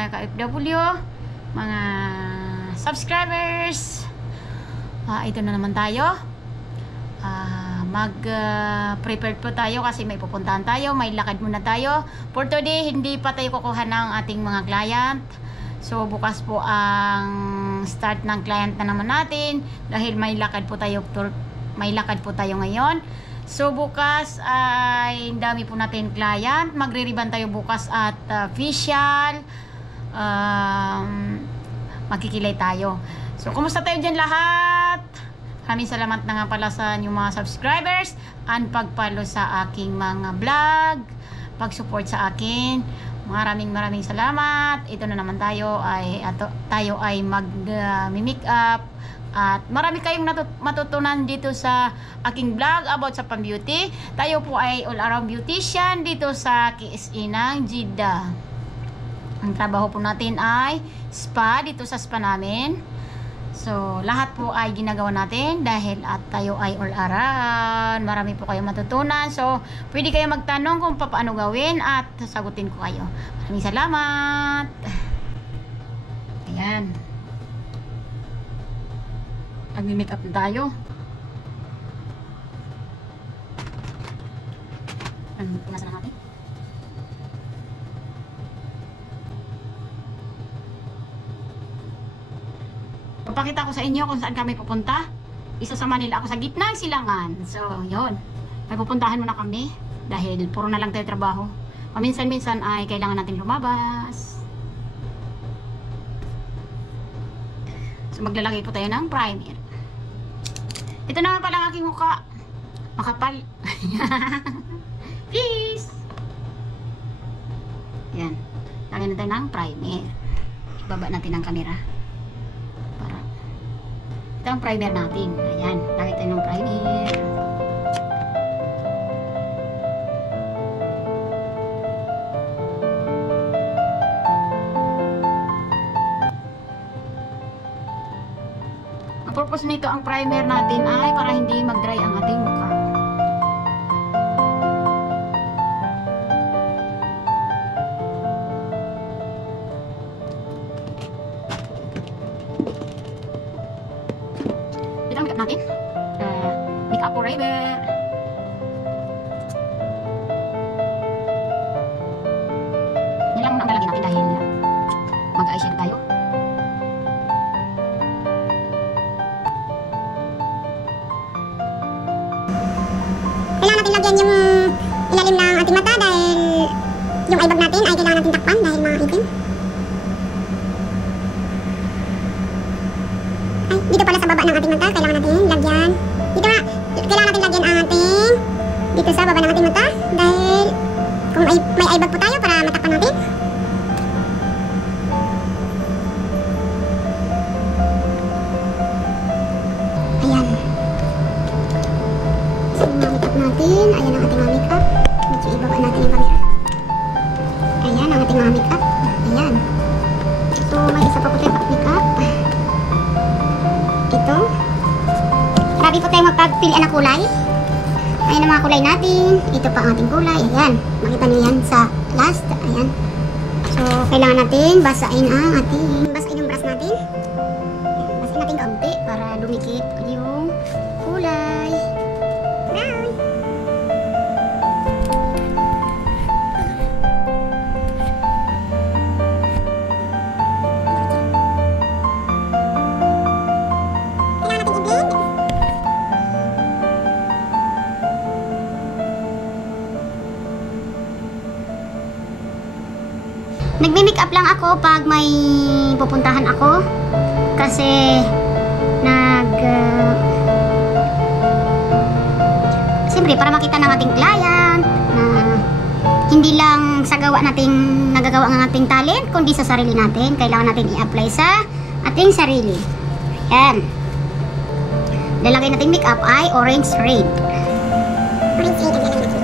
mga ka-FW, mga subscribers. Ito na naman tayo. Mag-prepared po tayo kasi may pupuntahan tayo, may lakad muna tayo. For today, hindi pa tayo kukuha ng ating mga client. So, bukas po ang start ng client na naman natin dahil may lakad po tayo ngayon. So, bukas ay dami po natin client. Magre-ribbon tayo bukas at facial. Magkikilay tayo. So, kumusta tayo dyan lahat? Maraming salamat na nga pala sa inyong mga subscribers and pagpalo sa aking mga vlog, pag-support sa akin. Maraming salamat. Ito na naman tayo ay mag-make up. At marami kayong matutunan dito sa aking vlog about sa pang-beauty. Tayo po ay all-around beautician dito sa KSA ng Jeddah. Ang trabaho po natin ay spa dito sa spa namin. So, lahat po ay ginagawa natin dahil at tayo ay all-around. Marami po kayong matutunan. So, pwede kayo magtanong kung paano gawin at sagutin ko kayo. Maraming salamat. Ayan. Mag-make up na tayo. Pinasa na natin. Papakita ko sa inyo kung saan kami pupunta. Isa sa Manila, ako sa gitna ng silangan. So, yun. May pupuntahan muna kami dahil puro na lang tayo trabaho. Paminsan-minsan ay kailangan natin lumabas. So, maglalagay po tayo ng primer. Ito naman pala ang aking mukha. Makapal. Please. Yan. Lagyan natin ng primer. Ibaba natin ang camera. Ito ang primer natin. Ayan. Lagyan tayo ng primer. Ang purpose nito, ang primer natin ay para hindi mag-dry ang ating mukha. Ito ang makeup natin. Makeup forever. Yan lang muna ang lalagyan natin dahil mag-eyeshadow tayo. Kailangan natin lagyan yung ilalim ng ating mata dahil yung eyebag natin ay kailangan natin takpan dahil mga itim. Ay, dito pala sa baba ng ating mata, kailangan natin lagyan. Dito nga, kailangan natin lagyan ang ating dito sa baba ng ating mata dahil kung may eyebag po tayo para matakpan natin. Ayan. So, makeup natin. Ayan ang ating makeup. Medyo ibaba natin yung camera. Ayan ang ating makeup. Ayan. So, may isa pa po tayong makeup. Ito. Grabe po tayong magpagpilian ng kulay. Ayan ang mga kulay natin. Ito pa ang ating kulay. Ayan. Makita niyo yan sa last. Ayan. So, kailangan natin basahin yung brush natin. Basahin natin kaunti para lumikit yung kulay. Brown. Nagme-make up lang ako pag may pupuntahan ako kasi siyempre para makita ng ating client na hindi lang sa nagagawa ng ating talent kundi sa sarili natin. Kailangan natin i-apply sa ating sarili. Yan. Lalagay nating make up ay orange red. Orange red ang lalagay natin.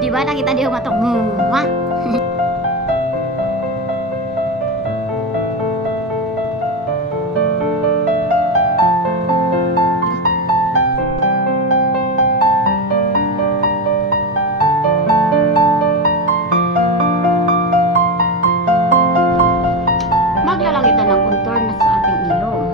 Di ba nakita niyo matok? Maglalagay tayo ng contour na sa ating ilong.